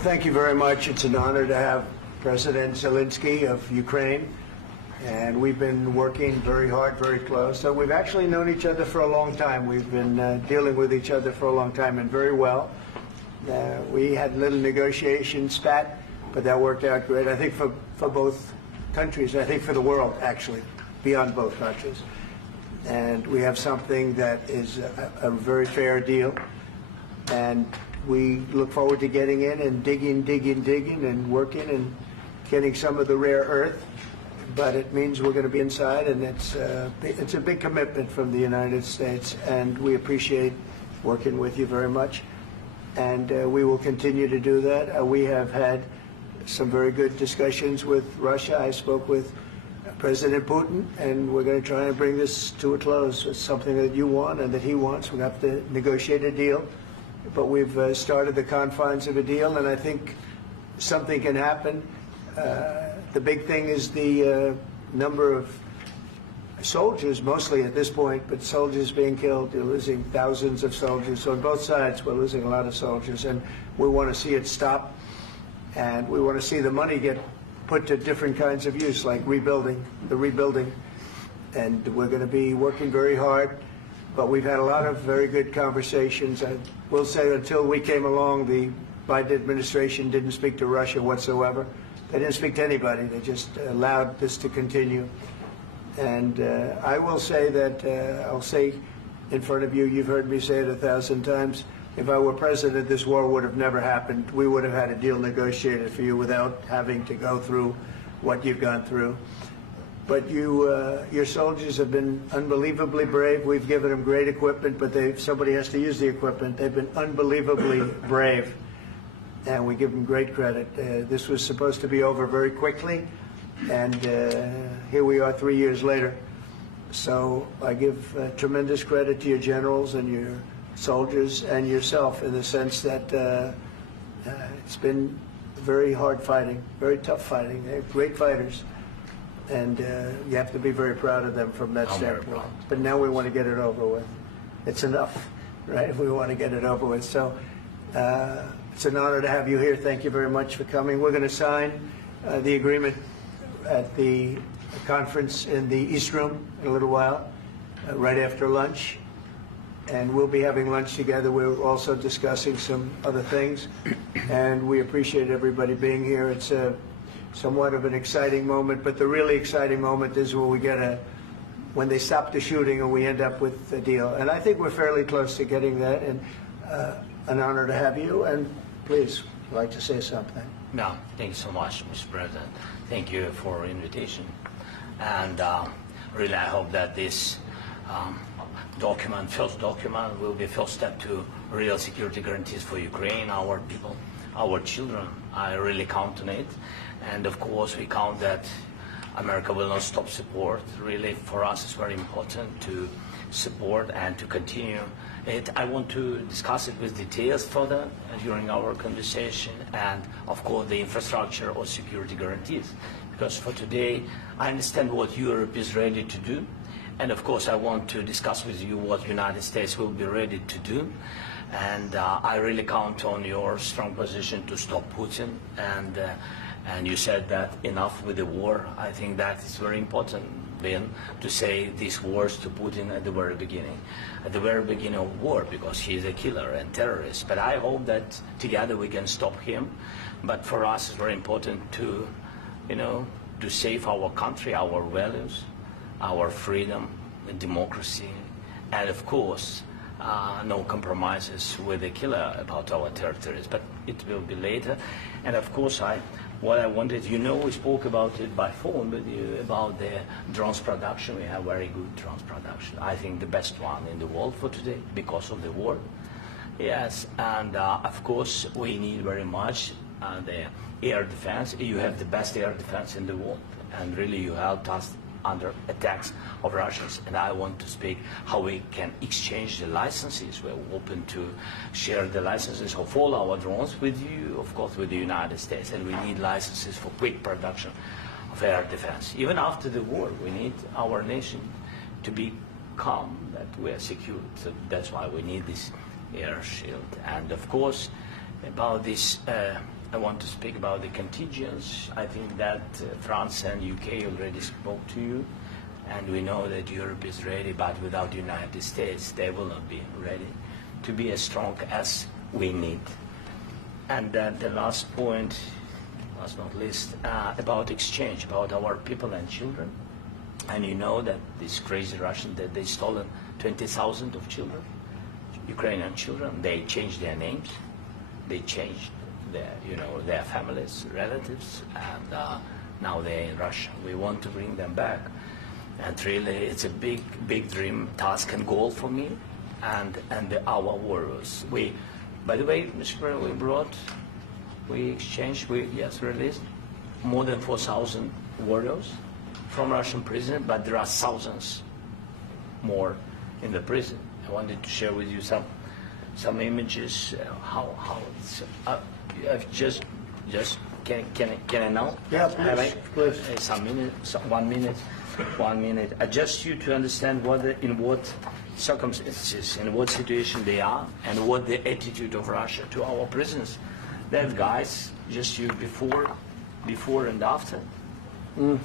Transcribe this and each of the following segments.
Well, thank you very much. It's an honor to have President Zelenskyy of Ukraine, and we've been working very hard, very close. So we've actually known each other for a long time. We've been dealing with each other for a long time, and very well. We had a little negotiation spat, but that worked out great, I think, for both countries, I think for the world, actually, beyond both countries. And we have something that is a very fair deal, and we look forward to getting in and digging and working and getting some of the rare earth. But it means we're going to be inside, and it's a big commitment from the United States, and we appreciate working with you very much. And we will continue to do that. We have had some very good discussions with Russia. I spoke with President Putin, and we're going to try and bring this to a close. It's something that you want and that he wants. We have to negotiate a deal. But we've started the confines of a deal, and I think something can happen. The big thing is the number of soldiers, mostly at this point, but soldiers being killed. You're losing thousands of soldiers. So on both sides, we're losing a lot of soldiers, and we want to see it stop. And we want to see the money get put to different kinds of use, like rebuilding. And we're going to be working very hard. But we've had a lot of very good conversations. I will say until we came along, the Biden administration didn't speak to Russia whatsoever. They didn't speak to anybody. They just allowed this to continue. And I will say that, I'll say in front of you, you've heard me say it 1,000 times, if I were president, this war would have never happened. We would have had a deal negotiated for you without having to go through what you've gone through. But your soldiers have been unbelievably brave. We've given them great equipment, but somebody has to use the equipment. They've been unbelievably brave, and we give them great credit. This was supposed to be over very quickly, and here we are 3 years later. So I give tremendous credit to your generals and your soldiers and yourself, in the sense that it's been very hard fighting, very tough fighting. They're great fighters. And you have to be very proud of them from that standpoint. But now we want to get it over with. It's enough, right? We want to get it over with. So it's an honor to have you here. Thank you very much for coming. We're going to sign the agreement at the conference in the East Room in a little while, right after lunch. And we'll be having lunch together. We're also discussing some other things. And we appreciate everybody being here. It's somewhat of an exciting moment, but the really exciting moment is when we when they stop the shooting and we end up with a deal. And I think we're fairly close to getting that, and an honor to have you. And please, I'd like to say something. No, thank you so much, Mr. President. Thank you for the invitation. And really, I hope that this first document, will be first step to real security guarantees for Ukraine, our people, our children. I really count on it. And of course, we count that America will not stop support. Really, for us, it's very important to support and to continue it. I want to discuss it with details further during our conversation, and of course, the infrastructure or security guarantees. Because for today, I understand what Europe is ready to do. And of course, I want to discuss with you what the United States will be ready to do. And I really count on your strong position to stop Putin. And you said that enough with the war. I think that is very important, Ben, to say these words to Putin at the very beginning of war, because he is a killer and terrorist. But I hope that together we can stop him. But for us, it's very important to, to save our country, our values, our freedom, democracy, and of course, no compromises with the killer about our territories. But it will be later. And of course, what I wanted, we spoke about it by phone with you about the drones production. We have very good drones production. I think the best one in the world for today because of the war. Yes, and of course, we need very much the air defense. You have the best air defense in the world, and really you helped us under attacks of Russians. And I want to speak how we can exchange the licenses. We're open to share the licenses of all our drones with you, of course, with the United States. And we need licenses for quick production of air defense. Even after the war, we need our nation to be calm, that we are secure. So that's why we need this air shield. And of course, about this I want to speak about the contingents. I think that France and UK already spoke to you, and we know that Europe is ready, but without the United States, they will not be ready to be as strong as we need. And the last point, last not least, about exchange, about our people and children. And you know that these crazy Russians, that they stolen 20,000 of children, Ukrainian children. They changed their names, they changed their families, relatives, and now they're in Russia. We want to bring them back. And really, it's a big, big dream, task and goal for me and our warriors. By the way, Mr. President, we released more than 4,000 warriors from Russian prison, but there are thousands more in the prison. I wanted to share with you some images. How it's can I now? Yeah, please. Some minutes, 1 minute, 1 minute. Just you to understand in what circumstances, in what situation they are, and what the attitude of Russia to our prisoners. That guys, just you before and after. And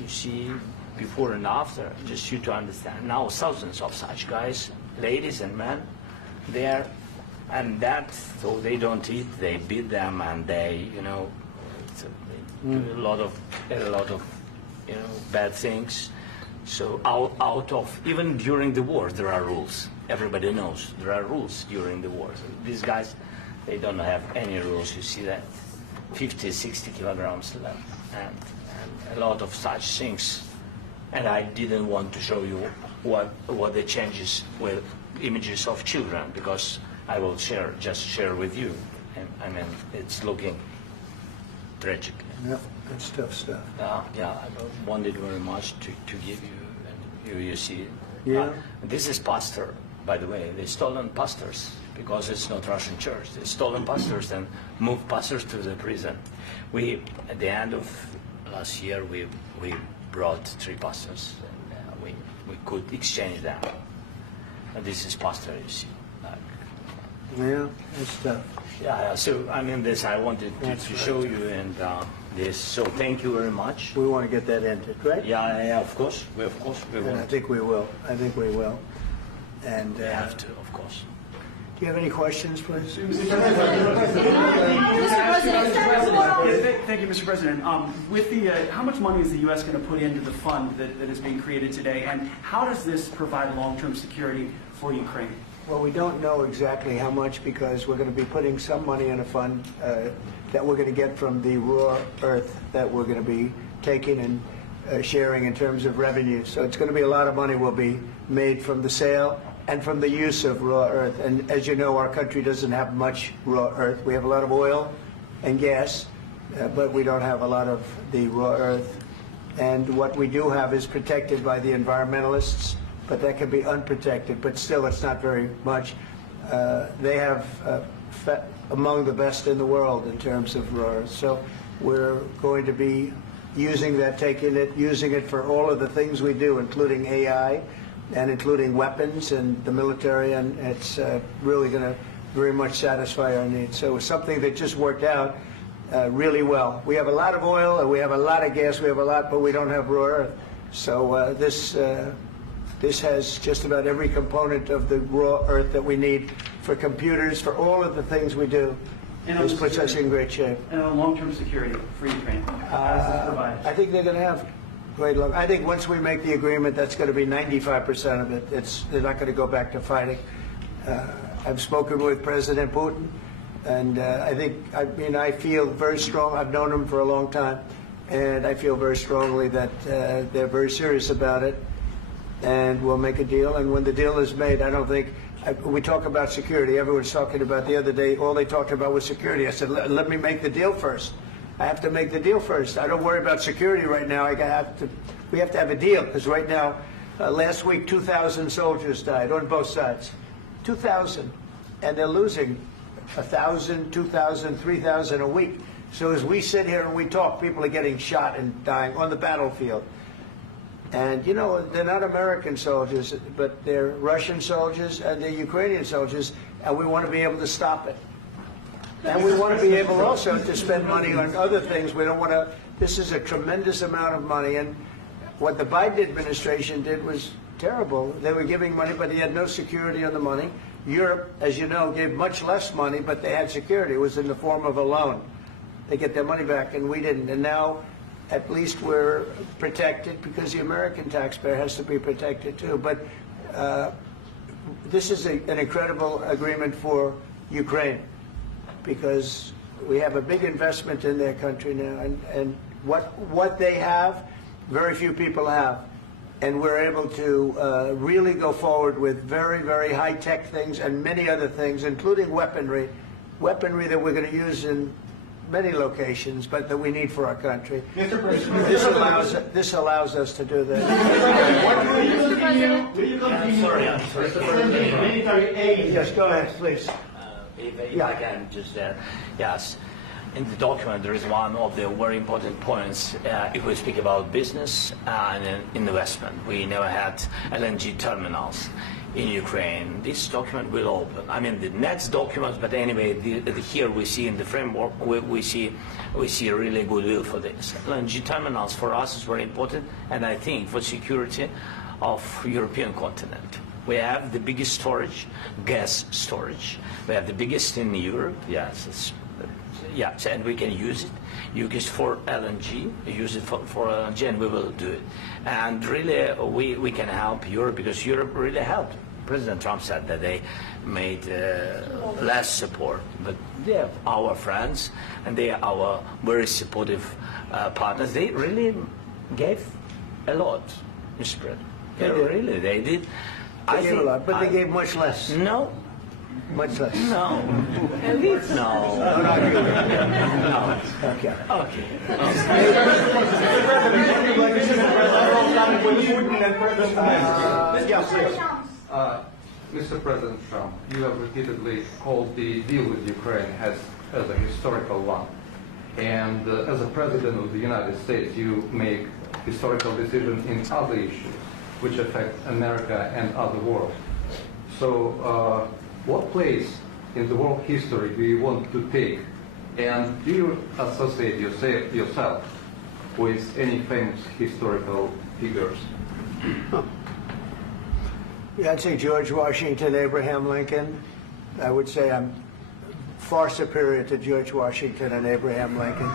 you see before and after, just you to understand. Now thousands of such guys, ladies and men, there, and that, so they don't eat, they beat them, and they, they do a lot of bad things. So out of, even during the war, there are rules. Everybody knows there are rules during the war. These guys, they don't have any rules. You see that 50, 60 kilograms left, and a lot of such things. And I didn't want to show you what the changes with images of children, because I will just share with you. And I mean, it's looking tragic. Yeah, that's tough stuff. Yeah, I wanted very much to give you, and you see. Yeah. This is pastor, by the way. They stolen pastors because it's not Russian church. They stolen pastors and moved pastors to the prison. At the end of last year, we brought 3 pastors, and we could exchange them. And this is pastor, you see. Yeah, that's tough. Yeah. So I mean, this I wanted to show you, and this. So thank you very much. We want to get that ended, right? Yeah. Of course. We And will. I think we will. And We have to, of course. do you have any questions, please? Thank you, Mr. President. With the, how much money is the U.S. going to put into the fund that is being created today, and how does this provide long-term security for Ukraine? Well, we don't know exactly how much, because we're going to be putting some money in a fund that we're going to get from the raw earth that we're going to be taking and sharing in terms of revenue. So it's going to be a lot of money will be made from the sale and from the use of raw earth. And as you know, our country doesn't have much raw earth. We have a lot of oil and gas, but we don't have a lot of the raw earth. And what we do have is protected by the environmentalists, but that can be unprotected, but still it's not very much. They have among the best in the world in terms of raw earth. So we're going to be using that, using it for all of the things we do, including AI and including weapons and the military, and it's really going to very much satisfy our needs. So it's something that just worked out really well. We have a lot of oil, and we have a lot of gas, we have a lot, but we don't have raw earth. So this has just about every component of the raw earth that we need for computers, for all of the things we do. This puts us in great shape. And on long-term security for Ukraine, how does this provide? I think they're going to have great luck. I think once we make the agreement, that's going to be 95% of it. They're not going to go back to fighting. I've spoken with President Putin, and I feel very strong. I've known him for a long time, and I feel very strongly that they're very serious about it, and we'll make a deal. And when the deal is made, I don't think we talk about security. Everyone's talking about the other day. All they talked about was security. I said, let me make the deal first. I have to make the deal first. I don't worry about security right now. We have to have a deal, because right now, last week, 2,000 soldiers died on both sides. 2,000, and they're losing 1,000, 2,000, 3,000 a week. So as we sit here and we talk, people are getting shot and dying on the battlefield. And, they're not American soldiers, but they're Russian soldiers and they're Ukrainian soldiers, and we want to be able to stop it. And we want to be able also to spend money on other things. We don't want to, this is a tremendous amount of money. And what the Biden administration did was terrible. They were giving money, but they had no security on the money. Europe, as you know, gave much less money, but they had security. It was in the form of a loan. They get their money back, and we didn't. And now, at least we're protected because the American taxpayer has to be protected too. But this is an incredible agreement for Ukraine because we have a big investment in their country now, and what they have, very few people have. And we're able to really go forward with very, very high-tech things and many other things, including weaponry that we're going to use in many locations, but that we need for our country. Mr. President, This allows us to do that. will you continue Sorry. sending military aid? Yes, go ahead, please. If I can just, yes. In the document, there is one of the very important points. If we speak about business and investment, we never had LNG terminals in Ukraine. This document will open. I mean, the next document, but anyway, here we see in the framework, we see really goodwill for this. LNG terminals for us is very important, and I think for security of European continent. We have the biggest storage, gas storage. We have the biggest in Europe. Yes, yes, and we can use it. Use it for LNG. Use it for LNG, and we will do it. And really, we can help Europe because Europe really helped. President Trump said that they made less support, but they are our friends and they are our very supportive partners. They really gave a lot, Mr. President. They did. They gave a lot, but they gave much less. No. Much less. No. No. No. Okay. Okay. Mr. President Trump, you have repeatedly called the deal with Ukraine as a historical one. And as a President of the United States, you make historical decisions in other issues which affect America and other world. So what place in the world history do you want to take? And do you associate yourself with any famous historical figures? Yeah, I'd say George Washington, Abraham Lincoln. I would say I'm far superior to George Washington and Abraham Lincoln.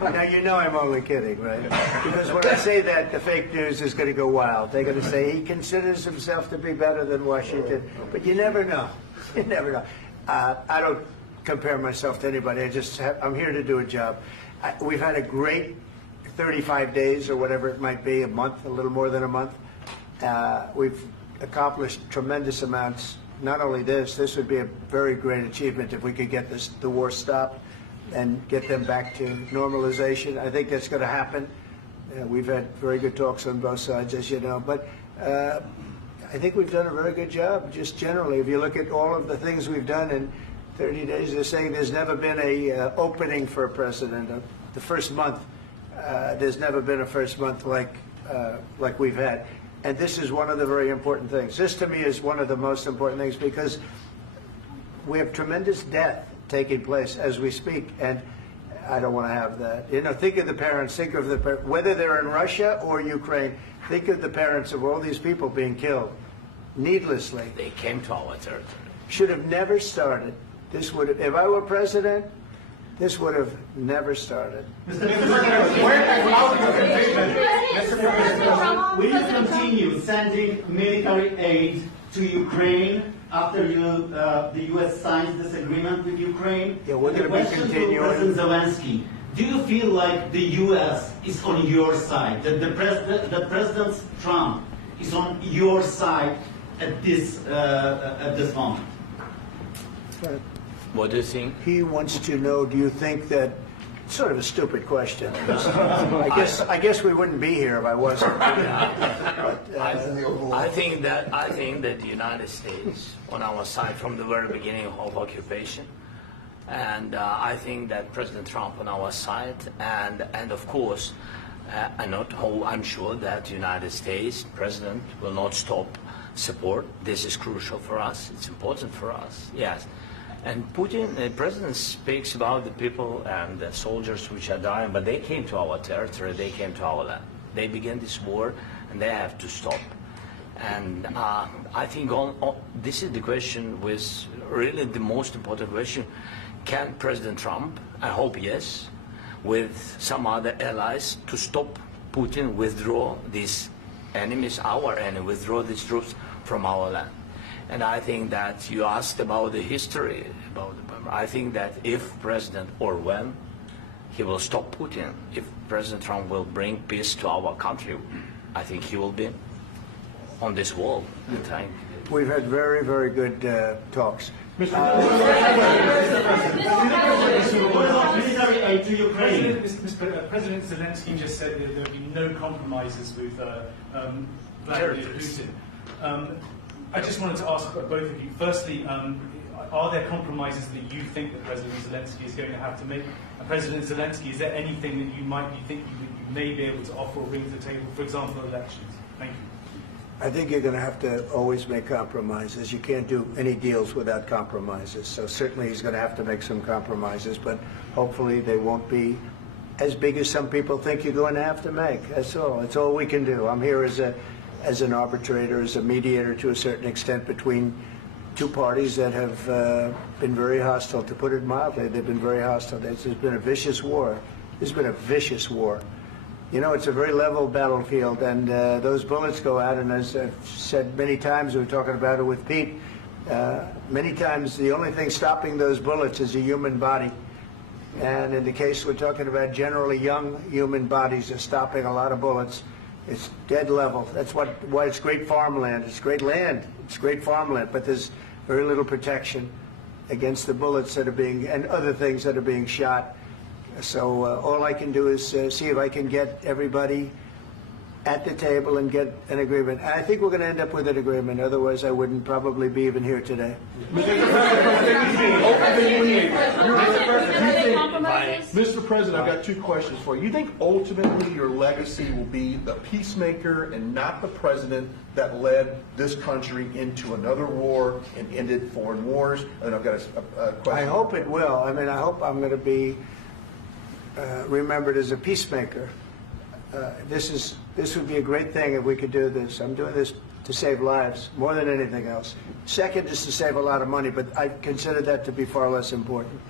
Now, you know I'm only kidding, right? Because when I say that, the fake news is going to go wild. They're going to say he considers himself to be better than Washington. But you never know. You never know. I don't compare myself to anybody. I'm here to do a job. We've had a great 35 days or whatever it might be, a month, a little more than a month. We've accomplished tremendous amounts. Not only this would be a very great achievement if we could get the war stopped and get them back to normalization. I think that's going to happen. We've had very good talks on both sides, as you know. But I think we've done a very good job, just generally. If you look at all of the things we've done in 30 days, they're saying there's never been a opening for a president. The first month, there's never been a first month like we've had. And this is one of the very important things. This, to me, is one of the most important things because we have tremendous death taking place as we speak, and I don't want to have that. You know, think of the parents, whether they're in Russia or Ukraine, think of the parents of all these people being killed needlessly. They came to our territory. Should have never started. This would have, if I were president, this would have never started. Mr. President, will you continue sending military aid to Ukraine after the U.S. signs this agreement with Ukraine? Yeah, we're The going to be question continuing. to President Zelenskyy: do you feel like the U.S. is on your side? That that President Trump is on your side at this moment? What do you think? He wants to know, do you think that, sort of a stupid question. I guess we wouldn't be here if I wasn't. But, I think that the United States on our side from the very beginning of occupation, and I think that President Trump on our side, and of course, I'm sure that the United States President will not stop support. This is crucial for us. It's important for us. Yes. And Putin, the president speaks about the people and the soldiers which are dying, but they came to our territory, they came to our land. They began this war, and they have to stop. And I think this is the question, with really the most important question. Can President Trump, I hope yes, with some other allies, to stop Putin, withdraw these enemies, our enemy, withdraw these troops from our land? And I think that you asked about the history, I think that if President, or when, he will stop Putin, if President Trump will bring peace to our country, I think he will be on this wall. We've had very, very good talks. What about military aid to Ukraine? President Zelenskyy just said that there will be no compromises with Vladimir Putin. I just wanted to ask both of you. Firstly, are there compromises that you think that President Zelenskyy is going to have to make? And President Zelenskyy, is there anything that you might be thinking that you may be able to offer or bring to the table, for example, elections? Thank you. I think you're going to have to always make compromises. You can't do any deals without compromises. So certainly he's going to have to make some compromises, but hopefully they won't be as big as some people think you're going to have to make. That's all. That's all we can do. I'm here as an arbitrator, as a mediator to a certain extent between two parties that have been very hostile. To put it mildly, they've been very hostile. There's been a vicious war. There's been a vicious war. You know, it's a very level battlefield, and those bullets go out, and as I've said many times, we were talking about it with Pete, many times the only thing stopping those bullets is a human body. And in the case we're talking about, generally young human bodies are stopping a lot of bullets. It's dead level. That's why it's great farmland. It's great land. It's great farmland, but there's very little protection against the bullets that are being, and other things that are being shot. So all I can do is see if I can get everybody at the table and get an agreement. And I think we're going to end up with an agreement. Otherwise, I wouldn't probably be even here today. Mr. President, I've got two questions for you. You think ultimately your legacy will be the peacemaker and not the president that led this country into another war and ended foreign wars? And I've got a question. I hope it will. I mean, I hope I'm going to be remembered as a peacemaker. This would be a great thing if we could do this. I'm doing this to save lives more than anything else. Second is to save a lot of money, but I consider that to be far less important.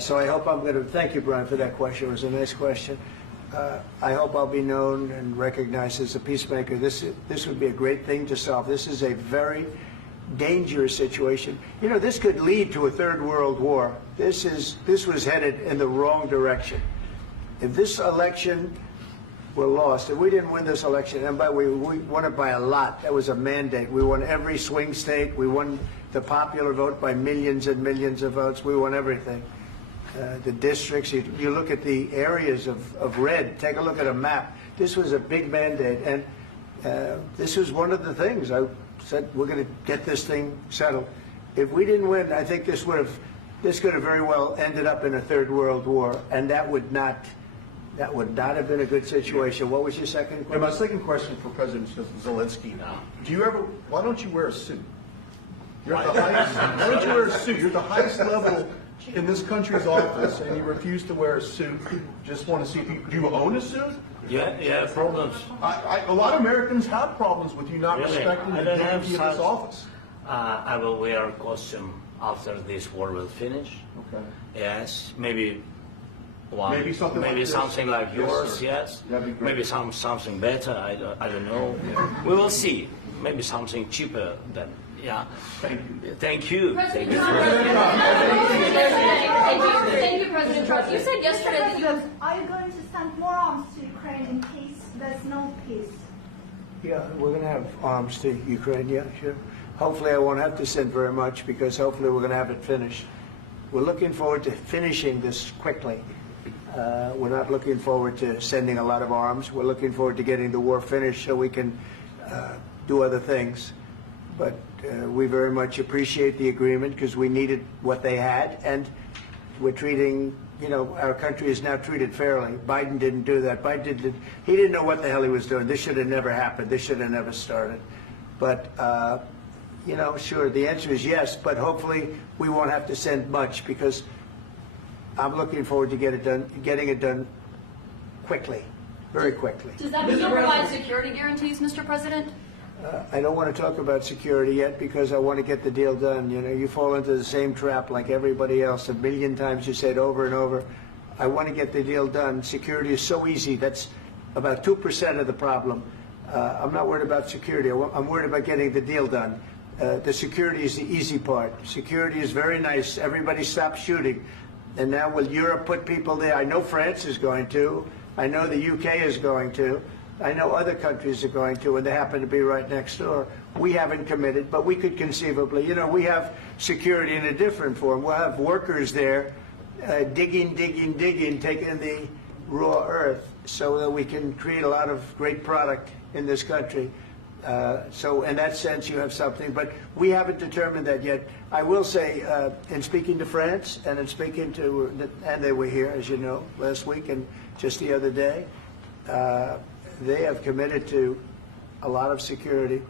So I hope I'm going to, thank you, Brian, for that question. It was a nice question. I hope I'll be known and recognized as a peacemaker. This would be a great thing to solve. This is a very dangerous situation. You know, this could lead to a third world war. This was headed in the wrong direction. If this election were lost, if we didn't win this election, and by we won it by a lot, that was a mandate. We won every swing state. We won the popular vote by millions and millions of votes. We won everything. The districts, you look at the areas of red, take a look at a map. This was a big mandate, and this was one of the things. I said, we're going to get this thing settled. If we didn't win, I think this could have very well ended up in a third world war, and that would not have been a good situation. What was your second question? And my second question for President Zelenskyy: why don't you wear a suit? You're at the highest. Why don't you wear a suit? You're at the highest level in this country's office, and you refuse to wear a suit. Just want to see if do you own a suit? Yeah, problems. A lot of Americans have problems with you not Really? respecting the dignity of this office. I will wear a costume after this war will finish. Okay. Yes, maybe one. Maybe something like this. Something like Yes, yours. sir. Yes. That'd be great. Maybe something better. I don't know. We will see. Maybe something cheaper than. Yeah. Thank you. Thank you. President Trump. Thank you, President Trump. You said yesterday that you. Are you going to send more arms to Ukraine in case there's no peace? Yeah, we're going to have arms to Ukraine, yeah, sure. Hopefully I won't have to send very much, because hopefully we're going to have it finished. We're looking forward to finishing this quickly. We're not looking forward to sending a lot of arms. We're looking forward to getting the war finished so we can do other things. But we very much appreciate the agreement, because we needed what they had, and we're treating, you know, our country is now treated fairly. Biden didn't do that. He didn't know what the hell he was doing. This should have never happened. This should have never started. But you know, sure, the answer is yes, but hopefully we won't have to send much, because I'm looking forward to getting it done quickly, very quickly. Does that mean you'll provide security guarantees, Mr. President? I don't want to talk about security yet, because I want to get the deal done. You know, you fall into the same trap like everybody else. A million times you say it over and over. I want to get the deal done. Security is so easy. That's about 2% of the problem. I'm not worried about security. I'm worried about getting the deal done. The security is the easy part. Security is very nice. Everybody stopped shooting. And now will Europe put people there? I know France is going to. I know the UK is going to. I know other countries are going to, and they happen to be right next door. We haven't committed, but we could conceivably. You know, we have security in a different form. We'll have workers there digging, taking the raw earth so that we can create a lot of great product in this country. So in that sense, you have something, but we haven't determined that yet. I will say, in speaking to France and in speaking to, and they were here, as you know, last week and just the other day, they have committed to a lot of security.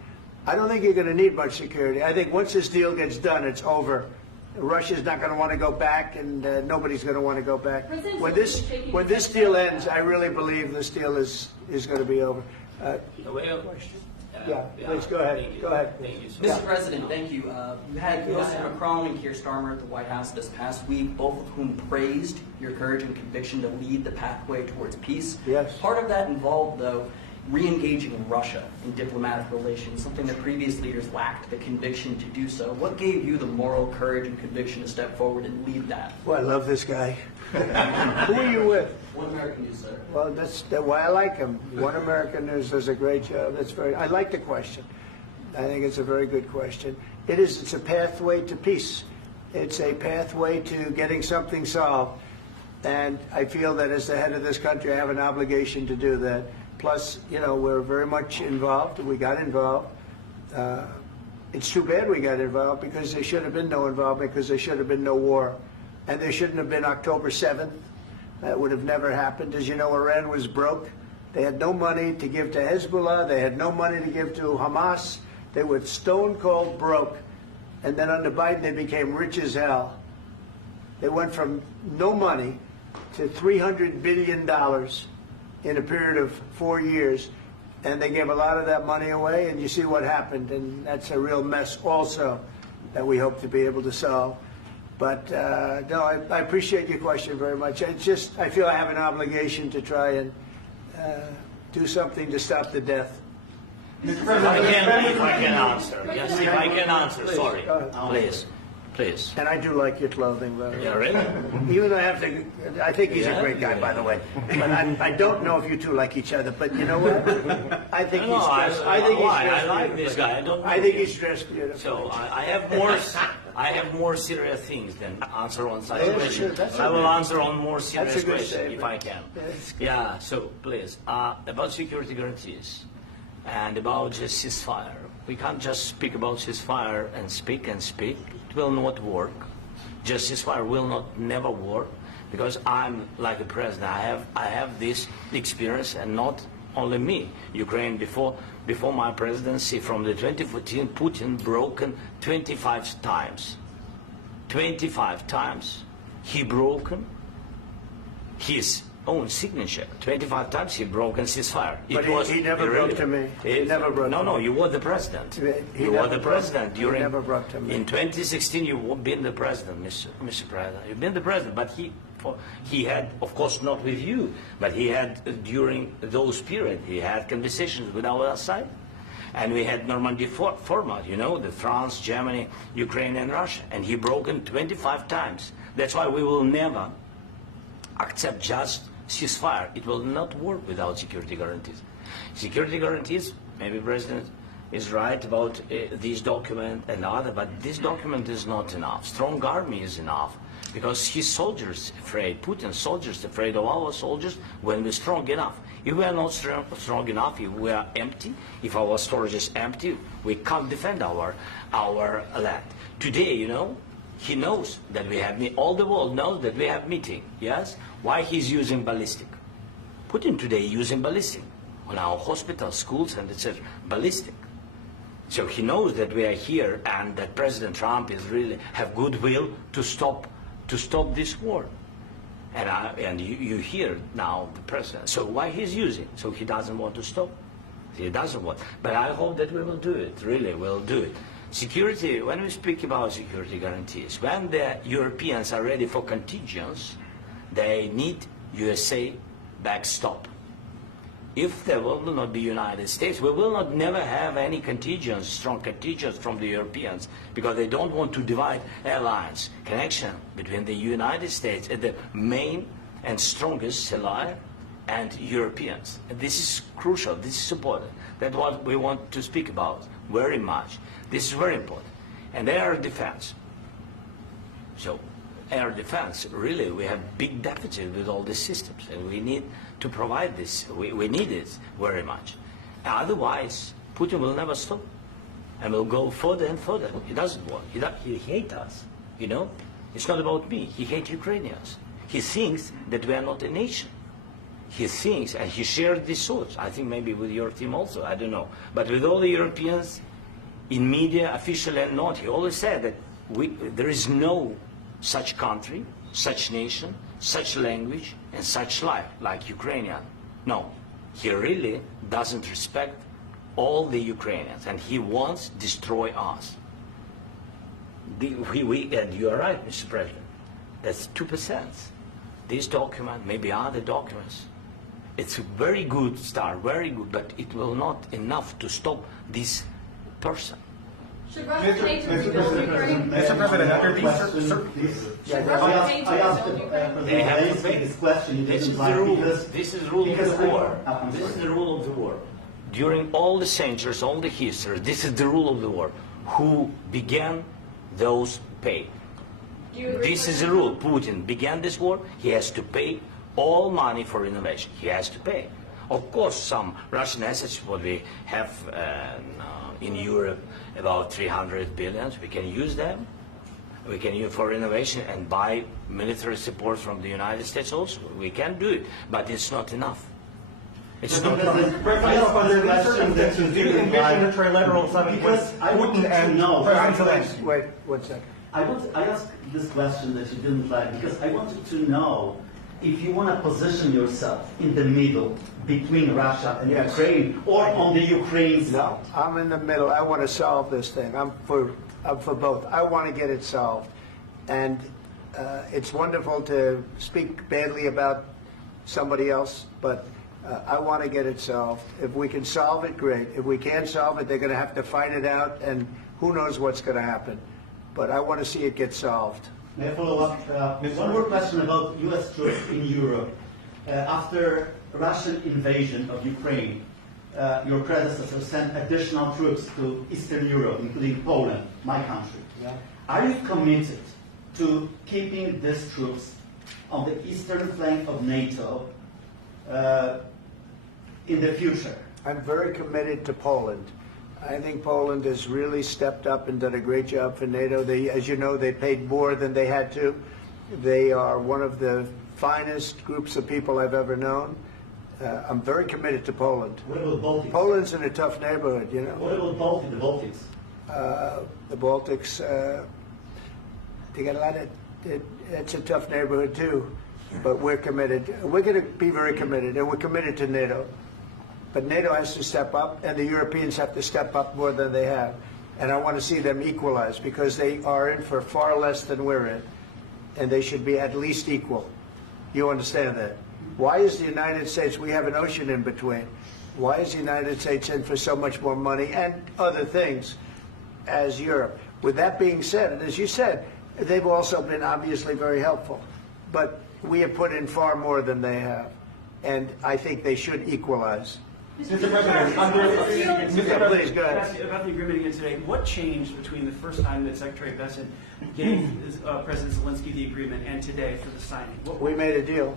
I don't think you're going to need much security. I think once this deal gets done, it's over. Russia's not going to want to go back, and nobody's going to want to go back. When this deal ends, I really believe this deal is going to be over. Yeah, please go ahead. Go ahead. Thank you. Mr. President, thank you. You had Mr. Macron and Keir Starmer at the White House this past week, both of whom praised your courage and conviction to lead the pathway towards peace. Yes. Part of that involved, though, re-engaging Russia in diplomatic relations, something that previous leaders lacked the conviction to do so. What gave you the moral courage and conviction to step forward and lead that? Well, I love this guy. Who are you with? One American News, sir. Well, that's why I like him. One American News does a great job. I like the question. I think it's a very good question. It's a pathway to peace. It's a pathway to getting something solved. And I feel that as the head of this country, I have an obligation to do that. Plus, you know, we're very much involved. We got involved. It's too bad we got involved, because there should have been no involvement, because there should have been no war. And there shouldn't have been October 7th. That would have never happened. As you know, Iran was broke. They had no money to give to Hezbollah. They had no money to give to Hamas. They were stone cold broke. And then under Biden, they became rich as hell. They went from no money to $300 billion in a period of 4 years. And they gave a lot of that money away, and you see what happened. And that's a real mess also that we hope to be able to solve. But no, I appreciate your question very much. It's just, I feel I have an obligation to try and do something to stop the death. If I can answer. Yes, if I can answer. Sorry. Please. And I do like your clothing, by the way. Yeah, really? Even though I think he's a great guy, by the way. But I don't know if you two like each other. But you know what? I think he's dressed. I like this guy. I think he's dressed beautiful. So I have more serious things than answer on such questions. Sure, I will answer on more serious questions statement. if I can. Yeah. So please, about security guarantees and about just ceasefire. We can't just speak about ceasefire and speak and speak. It will not work. Just ceasefire will not never work, because I'm like a president. I have this experience, and not only me. Ukraine before my presidency, from the 2014, Putin broken 25 times. 25 times he broken his own signature. 25 times he broken ceasefire. But he never broke to me. He never broke to me. No, you were the president. You were the president during. He never broke to me. In 2016, you've been the president, Mr. President. You've been the president, but he had, of course, not with you, but he had during those periods. He had conversations with our side, and we had Normandy format. You know, the France, Germany, Ukraine, and Russia, and he broken 25 times. That's why we will never accept just ceasefire. It will not work without security guarantees. Security guarantees, maybe President is right about this document and other, but this document is not enough. Strong army is enough, because his soldiers afraid, Putin's soldiers afraid of our soldiers when we're strong enough. If we are not strong enough, if we are empty, if our storage is empty, we can't defend our land. Today, you know, he knows that we have, all the world knows that we have meeting, yes? Why he's using ballistic? Putin today using ballistic on our hospitals, schools, and etc. Ballistic. So he knows that we are here and that President Trump is really have goodwill to stop this war. And you hear now the president. So why he's using? So he doesn't want to stop. He doesn't want. But I hope that we will do it. Really, we'll do it. Security. When we speak about security guarantees, when the Europeans are ready for contingents, they need USA backstop. If there will not be United States, we will not never have any contingents, strong contingents from the Europeans, because they don't want to divide alliance connection between the United States and the main and strongest ally and Europeans. And this is crucial. This is important. That's what we want to speak about very much. This is very important. And air defense. So air defense, really, we have big deficit with all these systems, and we need to provide this. We need it very much. Otherwise, Putin will never stop, and will go further and further. He doesn't want. He hates us. You know, it's not about me. He hates Ukrainians. He thinks that we are not a nation. He thinks, and he shared these thoughts. I think maybe with your team also. I don't know, but with all the Europeans, in media, officially and not, he always said that there is no such country, such nation, such language, and such life like Ukrainian. No, he really doesn't respect all the Ukrainians, and he wants to destroy us. And you are right, Mr. President. That's 2%. This document, maybe other documents, it's a very good start, very good, but it will not enough to stop this person. Should Russia pay to rebuild Ukraine? Mr. President, under these Should Russia pay to I asked rebuild Ukraine? They have to Zelenskyy pay. this question. He This didn't is like the rule. because- This is the rule of because the I- war. I'm This is sorry. the rule of the war. During all the centuries, all the history, this is the rule of the war. Who began, those pay. Do you agree This with is the that? rule. Putin began this war. He has to pay all money for innovation. He has to pay. Of course, some Russian assets, what we have in Europe, about 300 billion, we can use them. We can use for innovation and buy military support from the United States also. We can do it, but it's not enough. It's not enough. I asked the question that you didn't like a trilateral summit because I wanted to know. Wait, 1 second. I asked this question that you didn't like because I wanted to know if you want to position yourself in the middle between Russia and Yes. Ukraine or on the Ukraine side. No, I'm in the middle. I want to solve this thing. I'm for both. I want to get it solved. And it's wonderful to speak badly about somebody else, but I want to get it solved. If we can solve it, great. If we can't solve it, they're going to have to fight it out, and who knows what's going to happen. But I want to see it get solved. May I follow up? One more question about U.S. troops in Europe. After Russian invasion of Ukraine, your predecessor sent additional troops to Eastern Europe, including Poland, my country. Yeah. Are you committed to keeping these troops on the eastern flank of NATO in the future? I'm very committed to Poland. I think Poland has really stepped up and done a great job for NATO. They, as you know, they paid more than they had to. They are one of the finest groups of people I've ever known. I'm very committed to Poland. What about Baltics? Poland's in a tough neighborhood, you know. What about the Baltics? The Baltics, they got a lot of, it's a tough neighborhood too, but we're committed. We're going to be very committed, and we're committed to NATO. But NATO has to step up, and the Europeans have to step up more than they have. And I want to see them equalize, because they are in for far less than we're in, and they should be at least equal. You understand that? Why is the United States, we have an ocean in between, why is the United States in for so much more money and other things as Europe? With that being said, and as you said, they've also been obviously very helpful, but we have put in far more than they have, and I think they should equalize. Mr. President, Please, go ahead. Ask you about the agreement again today. What changed between the first time that Secretary Bessent gave President Zelenskyy the agreement and today for the signing? We made a deal.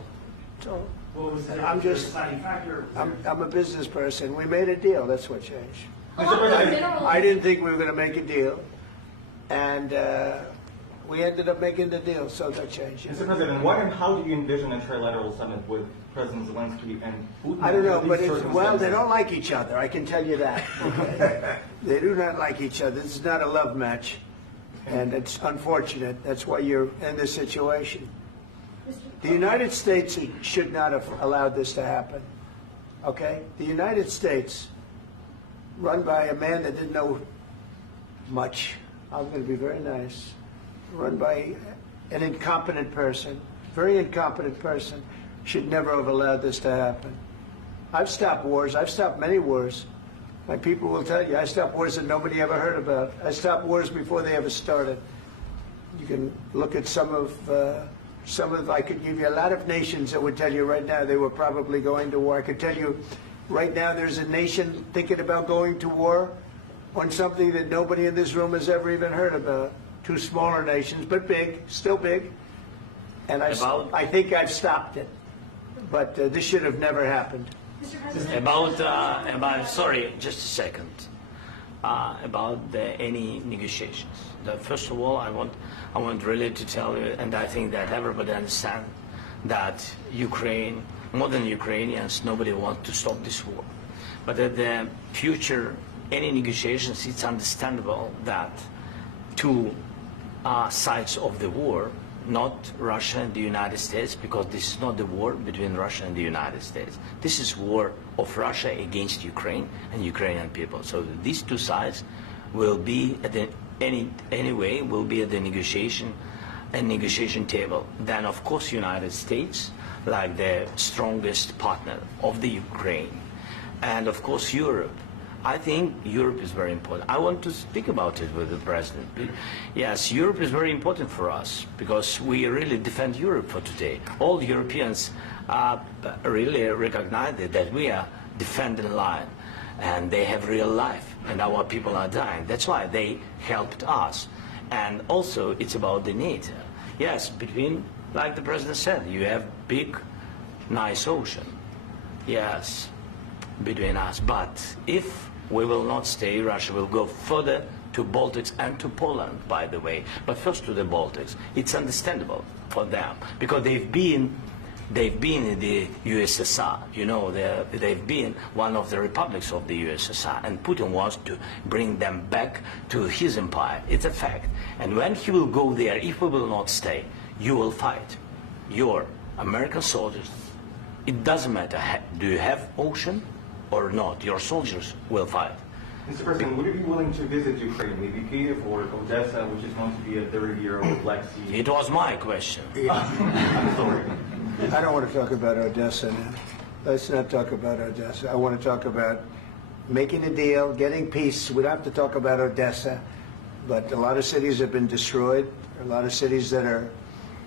So What was the I'm just- deciding factor? I'm a business person. We made a deal. That's what changed. Along with minerals. I didn't think we were going to make a deal, and We ended up making the deal, so that changed. Mr. President, what and how do you envision a trilateral summit with President Zelensky and Putin? I don't know, under but these well, they circumstances? don't like each other. I can tell you that. Okay? They do not like each other. This is not a love match, and it's unfortunate. That's why you're in this situation. The United States should not have allowed this to happen. Okay? The United States, run by a man that didn't know much. I'm going to be very nice. Run by an incompetent person, very incompetent person, should never have allowed this to happen. I've stopped wars. I've stopped many wars. My people will tell you, I stopped wars that nobody ever heard about. I stopped wars before they ever started. You can look at some of, I could give you a lot of nations that would tell you right now they were probably going to war. I could tell you right now there's a nation thinking about going to war on something that nobody in this room has ever even heard about. Two smaller nations, but big, still big. And I think I've stopped it. But this should have never happened. Mr. President, About sorry, just a second. About any negotiations. First of all, I want really to tell you, and I think that everybody understands that Ukraine, more than Ukrainians, nobody wants to stop this war. But at the future, any negotiations, it's understandable that two sides of the war, not Russia and the United States, because this is not the war between Russia and the United States. This is war of Russia against Ukraine and Ukrainian people. So these two sides will be at the anyway will be at the negotiation table. Then of course United States, like the strongest partner of the Ukraine, and of course Europe. I think Europe is very important. I want to speak about it with the President. Yes, Europe is very important for us because we really defend Europe for today. All Europeans really recognize that we are defending line and they have real life and our people are dying. That's why they helped us. And also it's about the NATO. Yes, between, like the President said, you have big, nice ocean. Yes, between us. But if we will not stay, Russia will go further to Baltics and to Poland, by the way. But first to the Baltics. It's understandable for them because they've been in the USSR. You know, they've been one of the republics of the USSR, and Putin wants to bring them back to his empire. It's a fact. And when he will go there, if we will not stay, you will fight. Your American soldiers, it doesn't matter, do you have ocean or not, your soldiers will fight. Mr. President, would you be willing to visit Ukraine, maybe Kiev or Odessa, which is going to be a third year of the Black Sea? It was my question. I'm sorry. I don't want to talk about Odessa now. Let's not talk about Odessa. I want to talk about making a deal, getting peace. We don't have to talk about Odessa, but a lot of cities have been destroyed. A lot of cities that are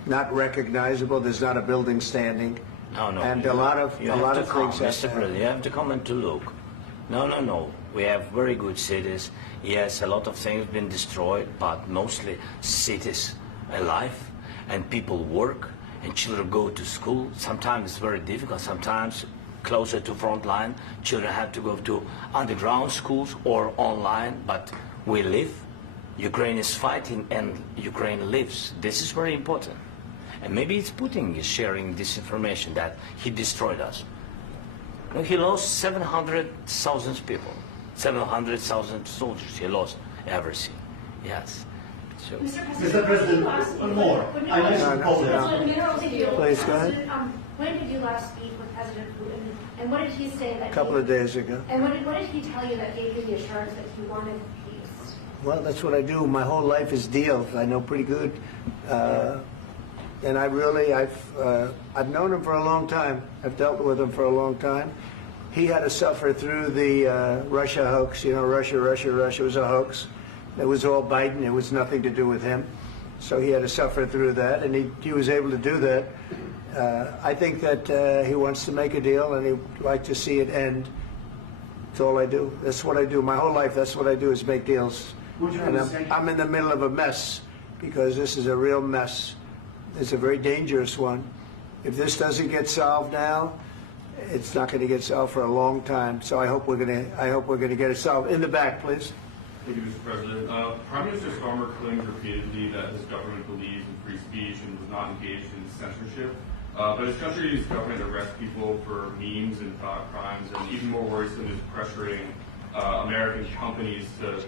not recognizable. There's not a building standing. No. And a lot of things have Mr. happened. President, you have to come and to look. No. We have very good cities. Yes, a lot of things have been destroyed, but mostly cities alive, and people work, and children go to school. Sometimes it's very difficult. Sometimes closer to front line, children have to go to underground schools or online. But we live. Ukraine is fighting, and Ukraine lives. This is very important. And maybe it's Putin is sharing this information that he destroyed us. You know, he lost 700,000 people, 700,000 soldiers. He lost everything. Yes. So, Mr. President, one more. I mentioned Poland. Please, go ahead. When did you last speak with President Putin, and what did he say that? A couple of days ago. And what did he tell you that gave you the assurance that he wanted peace? Well, that's what I do. My whole life is deals. I know pretty good. And I've known him for a long time. I've dealt with him for a long time. He had to suffer through the Russia hoax. You know, Russia was a hoax. It was all Biden. It was nothing to do with him. So he had to suffer through that, and he was able to do that. I think that he wants to make a deal, and he'd like to see it end. That's all I do. That's what I do. My whole life, that's what I do is make deals. And I'm in the middle of a mess because this is a real mess. It's a very dangerous one. If this doesn't get solved now, it's not going to get solved for a long time. So I hope we're going to get it solved. In the back, please. Thank you, Mr. President. Prime Minister Starmer claimed repeatedly that his government believes in free speech and was not engaged in censorship. But his country's government arrests people for memes and thought crimes, and even more worrisome is pressuring American companies to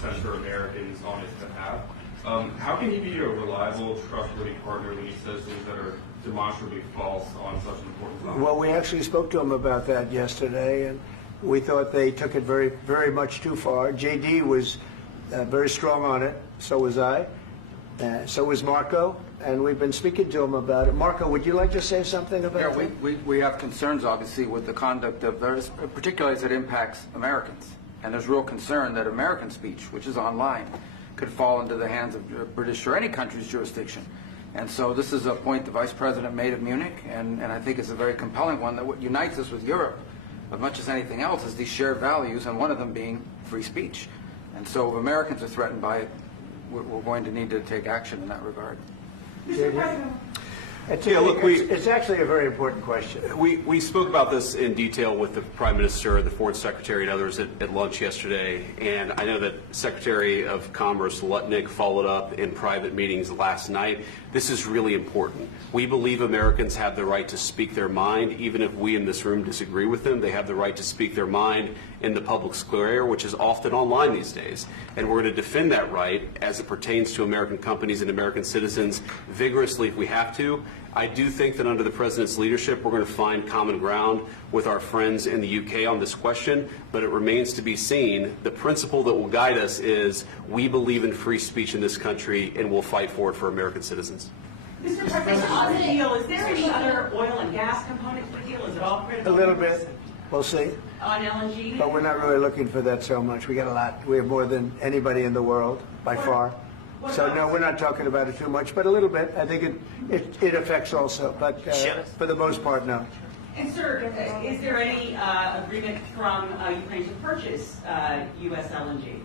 censor Americans on his behalf. How can he be a reliable, trustworthy partner when he says things that are demonstrably false on such an important topic? Well, we actually spoke to him about that yesterday, and we thought they took it very, very much too far. JD was very strong on it. So was I. So was Marco. And we've been speaking to him about it. Marco, would you like to say something about that? We have concerns, obviously, with the conduct of those, particularly as it impacts Americans. And there's real concern that American speech, which is online, could fall into the hands of British or any country's jurisdiction. And so this is a point the Vice President made of Munich, and I think it's a very compelling one, that what unites us with Europe, as much as anything else, is these shared values, and one of them being free speech. And so if Americans are threatened by it, we're going to need to take action in that regard. Mr. President. It's actually a very important question. We spoke about this in detail with the Prime Minister, the Foreign Secretary, and others at lunch yesterday, and I know that Secretary of Commerce Lutnick followed up in private meetings last night. This is really important. We believe Americans have the right to speak their mind, even if we in this room disagree with them. They have the right to speak their mind in the public square, which is often online these days. And we're going to defend that right as it pertains to American companies and American citizens vigorously if we have to. I do think that under the President's leadership, we're going to find common ground with our friends in the UK on this question, but it remains to be seen. The principle that will guide us is we believe in free speech in this country, and we'll fight for it for American citizens. Mr. President, on the deal, is there any other oil and gas component to the deal? Is it all critical? A little bit. We'll see. On LNG? But we're not really looking for that so much. We got a lot. We have more than anybody in the world, by far. So no, we're not talking about it too much, but a little bit. I think it affects also, but for the most part, no. And sir, is there any agreement from Ukraine to purchase U.S. LNG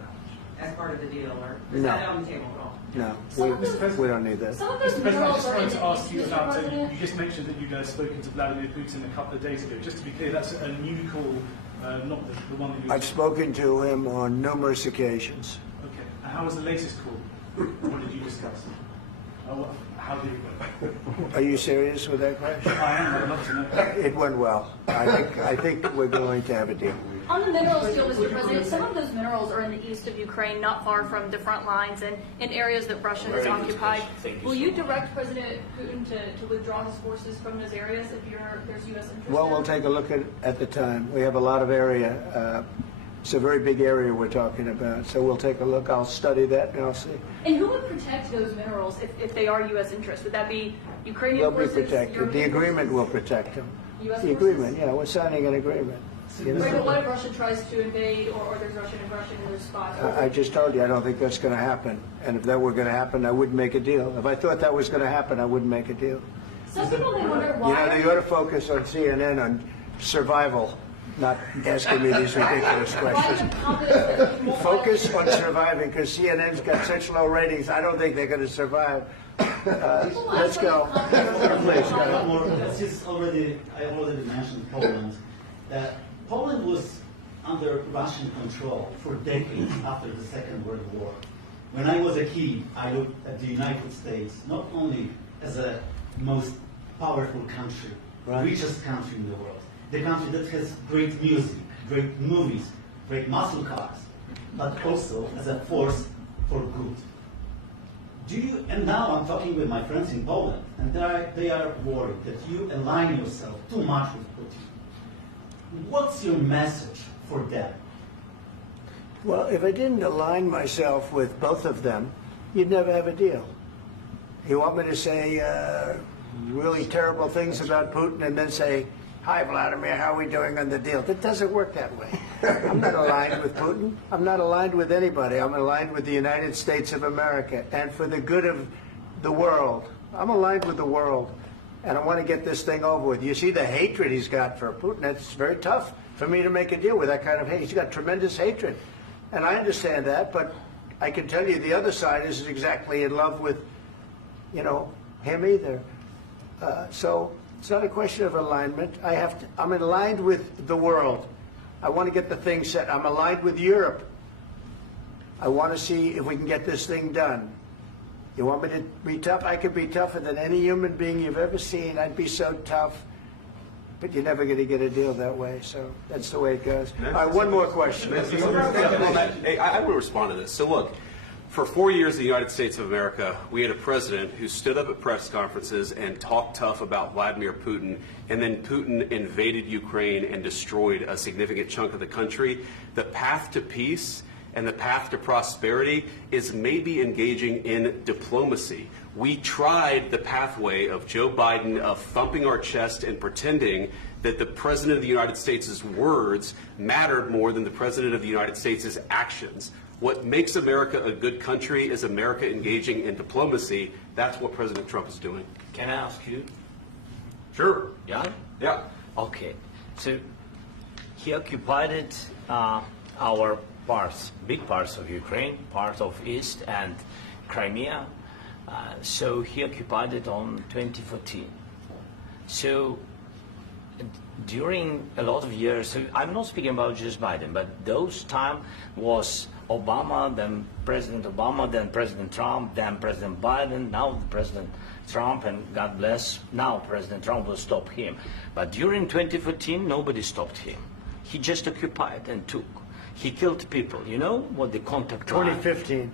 as part of the deal, or is that on the table at all? No, we don't need that. Mr. President, I just wanted to ask you about, you just mentioned that you guys spoken to Vladimir Putin a couple of days ago. Just to be clear, that's a new call, not the one that you... I've spoken to him on numerous occasions. Okay. And how was the latest call? What did you discuss? How did it go? Are you serious with that question? I am. I'd love to know. It went well. I think we're going to have a deal. On the minerals deal, Mr. President, some of those minerals are in the east of Ukraine, not far from the front lines and in areas that Russia has occupied. Will you direct President Putin to withdraw his forces from those areas if there's U.S. interest? Well, we'll take a look at the time. We have a lot of area. It's a very big area we're talking about, so we'll take a look. I'll study that and I'll see. And who would protect those minerals if they are U.S. interests? Would that be Ukrainian forces? They'll be protected. The agreement will protect them. U.S. The agreement, yeah, we're signing an agreement. Right, but what if Russia tries to invade or there's Russian aggression in those spots? I just told you I don't think that's going to happen. And if that were going to happen, I wouldn't make a deal. If I thought that was going to happen, I wouldn't make a deal. Some people may wonder why. You know, you ought to focus on CNN on survival, not asking me these ridiculous questions. Focus on surviving, because CNN's got such low ratings. I don't think they're going to survive. Let's go. Please, go ahead. I already mentioned Poland. Poland was under Russian control for decades after the Second World War. When I was a kid, I looked at the United States not only as a most powerful country, richest country in the world, the country that has great music, great movies, great muscle cars, but also as a force for good. And now I'm talking with my friends in Poland, and they are worried that you align yourself too much with Putin. What's your message for them? Well, if I didn't align myself with both of them, you'd never have a deal. You want me to say really terrible things about Putin and then say, "Hi, Vladimir, how are we doing on the deal?" That doesn't work that way. I'm not aligned with Putin. I'm not aligned with anybody. I'm aligned with the United States of America and for the good of the world. I'm aligned with the world, and I want to get this thing over with. You see the hatred he's got for Putin. It's very tough for me to make a deal with that kind of hate. He's got tremendous hatred, and I understand that, but I can tell you the other side isn't exactly in love with, him either. So it's not a question of alignment. I'm aligned with the world. I want to get the thing set. I'm aligned with Europe. I want to see if we can get this thing done. You want me to be tough? I could be tougher than any human being you've ever seen. I'd be so tough. But you're never going to get a deal that way, so that's the way it goes. All right, one more question. Hey, I want to respond to this. So look, for 4 years in the United States of America, we had a president who stood up at press conferences and talked tough about Vladimir Putin, and then Putin invaded Ukraine and destroyed a significant chunk of the country. The path to peace and the path to prosperity is maybe engaging in diplomacy. We tried the pathway of Joe Biden of thumping our chest and pretending that the President of the United States' words mattered more than the President of the United States' actions. What makes America a good country is America engaging in diplomacy. That's what President Trump is doing. Can I ask you? Sure. Yeah? Yeah. Okay. So he occupied our parts, big parts of Ukraine, part of East and Crimea. So he occupied it on 2014. So during a lot of years, so I'm not speaking about just Biden, but those time was Obama, then President Obama, then President Trump, then President Biden, now President Trump, and God bless, now President Trump will stop him. But during 2014, nobody stopped him. He just occupied and took. He killed people. You know what the contact line? 2015.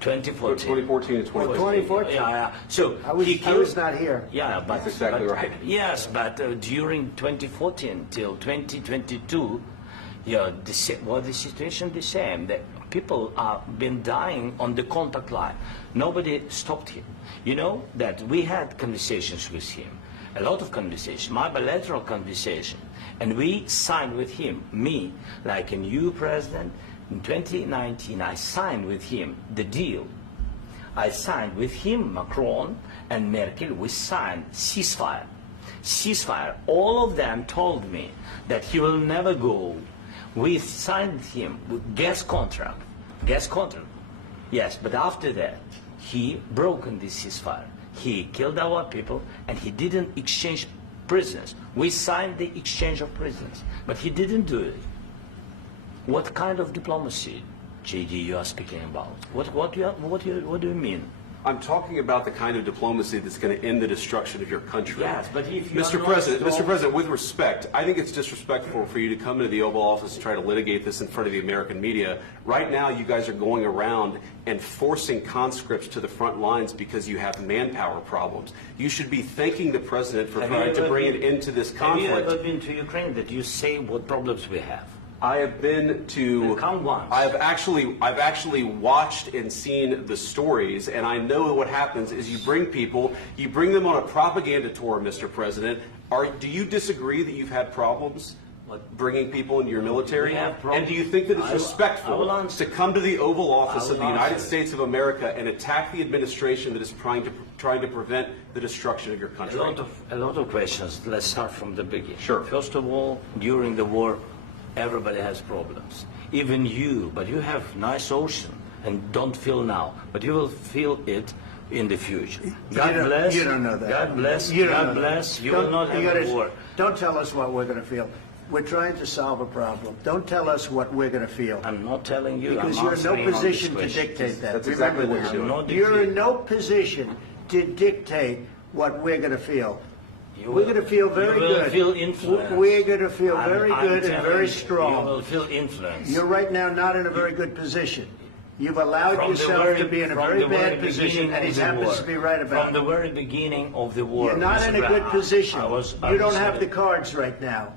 2014 2014. and 2015. 2014. Yeah. So I was not here. Yeah, but That's exactly but, right. Yes, but during 2014 till 2022, yeah, the situation the same. The people are been dying on the contact line. Nobody stopped him. You know that we had conversations with him, a lot of conversations, my bilateral conversation, and we signed with him. Me, like a new president. In 2019, I signed with him the deal. I signed with him, Macron and Merkel, we signed ceasefire. Ceasefire. All of them told me that he will never go. We signed him with gas contract. Gas contract. Yes, but after that, he broken this ceasefire. He killed our people and he didn't exchange prisoners. We signed the exchange of prisoners, but he didn't do it. What kind of diplomacy, JD, you are speaking about? What do you mean? I'm talking about the kind of diplomacy that's going to end the destruction of your country. Yes, but if you are Mr. not President, strong- Mr. President, with respect, I think it's disrespectful for you to come into the Oval Office and try to litigate this in front of the American media. Right now, you guys are going around and forcing conscripts to the front lines because you have manpower problems. You should be thanking the President for trying to bring it into this conflict. Have you ever been to Ukraine that you say what problems we have? I have been to. Come once. I've actually watched and seen the stories, and I know what happens is you bring people, you bring them on a propaganda tour, Mr. President. Do you disagree that you've had problems bringing people into your military? And do you think that it's respectful to come to the Oval Office of the United States of America and attack the administration that is trying to prevent the destruction of your country? A lot of questions. Let's start from the beginning. Sure. First of all, during the war, everybody has problems. Even you, but you have nice ocean and don't feel now, but you will feel it in the future. God bless. You don't know that. God bless. You don't God know bless. that. You will not have a war. Don't tell us what we're going to feel. We're trying to solve a problem. Don't tell us what we're going to feel. I'm not telling you. Because I'm you're in no answering on this position to question. dictate that. That's exactly what Remember you're this. doing. You're in no position to dictate what we're going to feel. You We're will- going to feel very you will good. Feel influenced. We're going to feel very I'm good and telling very you, strong. You will feel influence. You're right now not in a very good position. You've allowed From the yourself very- to be in a from very the bad very position, beginning and he of the happens war. to be right about From it. the very beginning of the war. You're not Mr. in a good Brown, position. I You don't was have the saying- cards right now.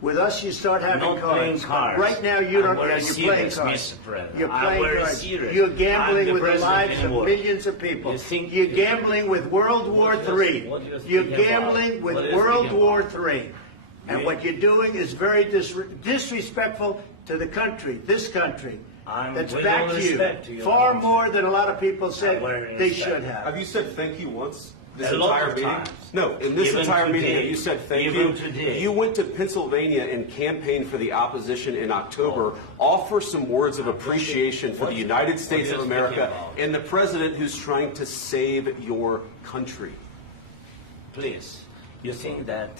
With us, you start having not playing cards. cards. Right now, you I'm don't. very You're playing serious, cards. Mr. President. You're I'm playing very cards. serious. You're I'm gambling the with the president lives of anymore. millions of people. You think- You're gambling with World War III. what you're You're speaking gambling about? with What you're World speaking War about? III. And what you're doing is very disrespectful to the country, this country. That's with back all to respect to you. you, Far I'm more than a lot of people said very they respect. should have. Have you said thank you once? This A lot entire of meeting? times. No, in this Even entire meeting, today. have you said thank Even you? today. You went to Pennsylvania and campaigned for the opposition in October. Offer some words of appreciation for the United States of you America speaking about? and the president who's trying to save your country. Please, you think that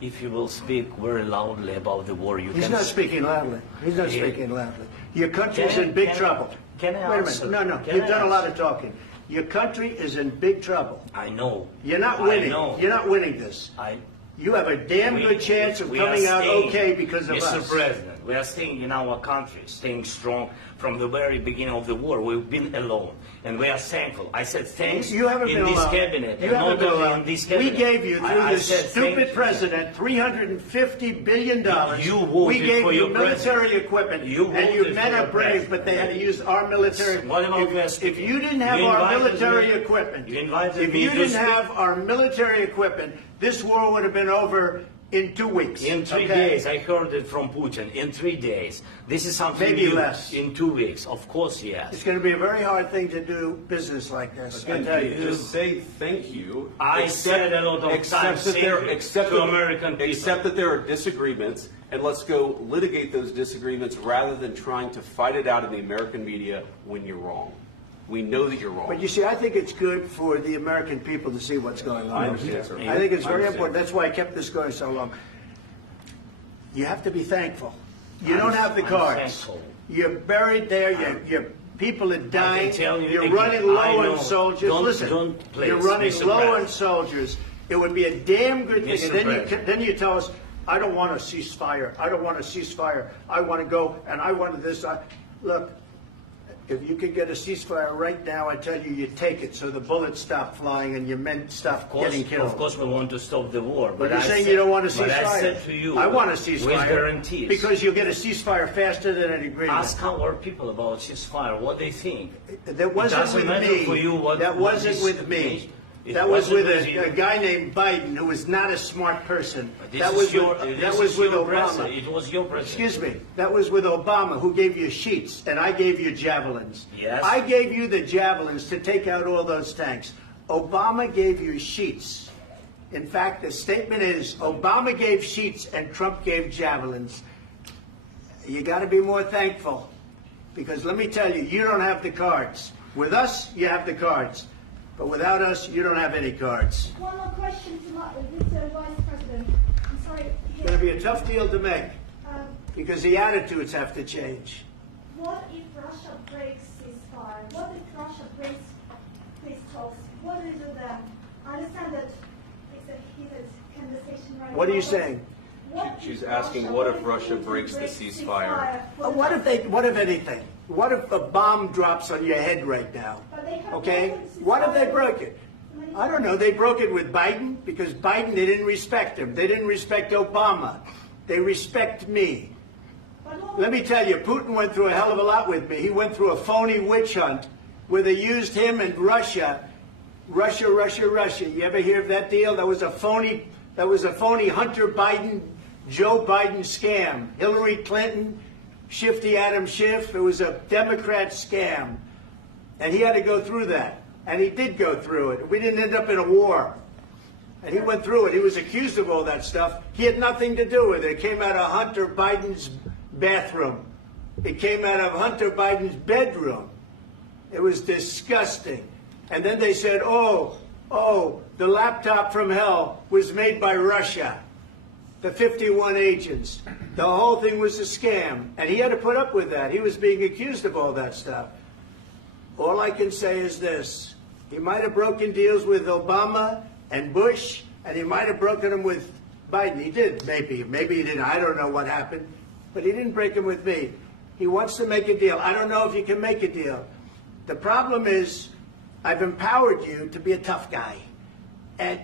if you will speak very loudly about the war, you He's can... not speaking loudly. He's not Yeah. speaking loudly. Your country's in big trouble. Can I Wait a answer? minute. No. Can You've I done a lot answer? of talking. Your country is in big trouble. I know. You're not I winning. know. You're not winning this. You have a damn good chance of coming out okay because of Mr. us. President, we are staying in our country, staying strong from the very beginning of the war. We've been alone, and we are thankful. I said thanks You haven't in been this alone. cabinet, You and haven't not been only alone. in this We cabinet. gave you, through I this said stupid thank you. president, $350 billion. You voted we gave for you your military president. equipment, You and you voted men for are your brave, president. but they had to use our military. What about West? If you didn't have You our invited military me- equipment, You invited if me you to didn't speak. have our military equipment, this war would have been over in 2 weeks. In 3 okay? days, I heard it from Putin. In 3 days, this is something Maybe new. less. In 2 weeks, of course, yes. It's going to be a very hard thing to do business like this. I Again, tell you. just say thank you. I said a lot of times thank you to American people. Accept that there are disagreements, and let's go litigate those disagreements rather than trying to fight it out in the American media when you're wrong. We know that you're wrong. But you see, I think it's good for the American people to see what's going on. I understand, sir. I think it's I very understand. important. That's why I kept this going so long. You have to be thankful. You don't have the I'm cards. thankful. You're buried there. Your people are dying. tell you You're again, running I low know. on soldiers. Don't- Listen, don't please, you're running Mr. low on President. soldiers. It would be a damn good thing. Mr. And President. then you tell us, I don't want a ceasefire. I don't want a ceasefire. I want to go, and I want this. Look, if you could get a ceasefire right now, I tell you, you take it so the bullets stop flying and your men stop getting killed. Of course, we want to stop the war. But But you're I saying said- you don't want a ceasefire. But I said to you, I want a with ceasefire. guarantees. Because you'll get a ceasefire faster than an agreement. Ask our people about ceasefire, what they think. That wasn't It doesn't with matter me. for you what, that what wasn't this with me. means. It That was wasn't with you. a guy named Biden who was not a smart person. This That is was your- with, this that is was with your Obama. president. It was your president. Excuse me. That was with Obama, who gave you sheets, and I gave you javelins. Yes. I gave you the javelins to take out all those tanks. Obama gave you sheets. In fact, the statement is Obama gave sheets and Trump gave javelins. You got to be more thankful, because let me tell you, you don't have the cards. With us, you have the cards. But without us, you don't have any cards. One more question to Mr. Vice President. I'm sorry. It's going to be a tough deal to make, Um, because the attitudes have to change. What if Russia breaks ceasefire? What if Russia breaks peace talks? What do you do then? I understand that it's a heated conversation right now. What are you but saying? what if She's asking, what if Russia Putin breaks the ceasefire? What if anything? What if a bomb drops on your head right now? But they have Okay? broken ceasefire. What if they broke it? I don't know. They broke it with Biden, because Biden, they didn't respect him. They didn't respect Obama. They respect me. Let me tell you, Putin went through a hell of a lot with me. He went through a phony witch hunt where they used him and Russia. Russia. You ever hear of that deal? That was a phony Hunter Biden, Joe Biden scam. Hillary Clinton, Shifty Adam Schiff. It was a Democrat scam. And he had to go through that. And he did go through it. We didn't end up in a war. And he went through it. He was accused of all that stuff. He had nothing to do with it. It came out of Hunter Biden's bathroom. It came out of Hunter Biden's bedroom. It was disgusting. And then they said, oh, the laptop from hell was made by Russia. The 51 agents. The whole thing was a scam. And he had to put up with that. He was being accused of all that stuff. All I can say is this. He might have broken deals with Obama and Bush, and he might have broken them with Biden. He did, maybe. Maybe he didn't. I don't know what happened. But he didn't break them with me. He wants to make a deal. I don't know if you can make a deal. The problem is, I've empowered you to be a tough guy. And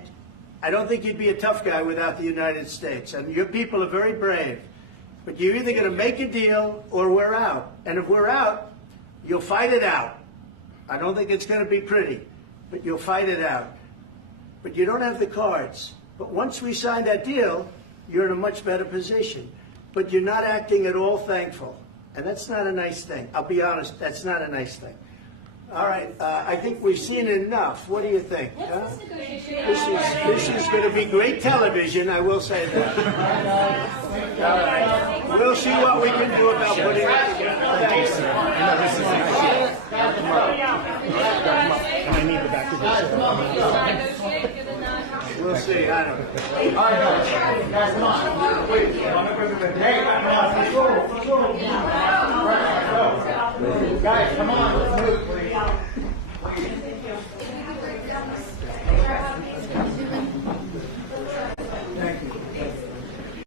I don't think you'd be a tough guy without the United States. And your people are very brave. But you're either going to make a deal or we're out. And if we're out, you'll fight it out. I don't think it's going to be pretty, but you'll fight it out. But you don't have the cards. But once we sign that deal, you're in a much better position. But you're not acting at all thankful. And that's not a nice thing. I'll be honest, that's not a nice thing. All right, I think we've seen enough. What do you think? Huh? This is going to be great television, I will say that. All right. We'll see what we can do about putting it together. Thanks, sir. I need the back of this. We'll see. I don't know. All right, guys, come on. Wait, Hey, Guys, come on.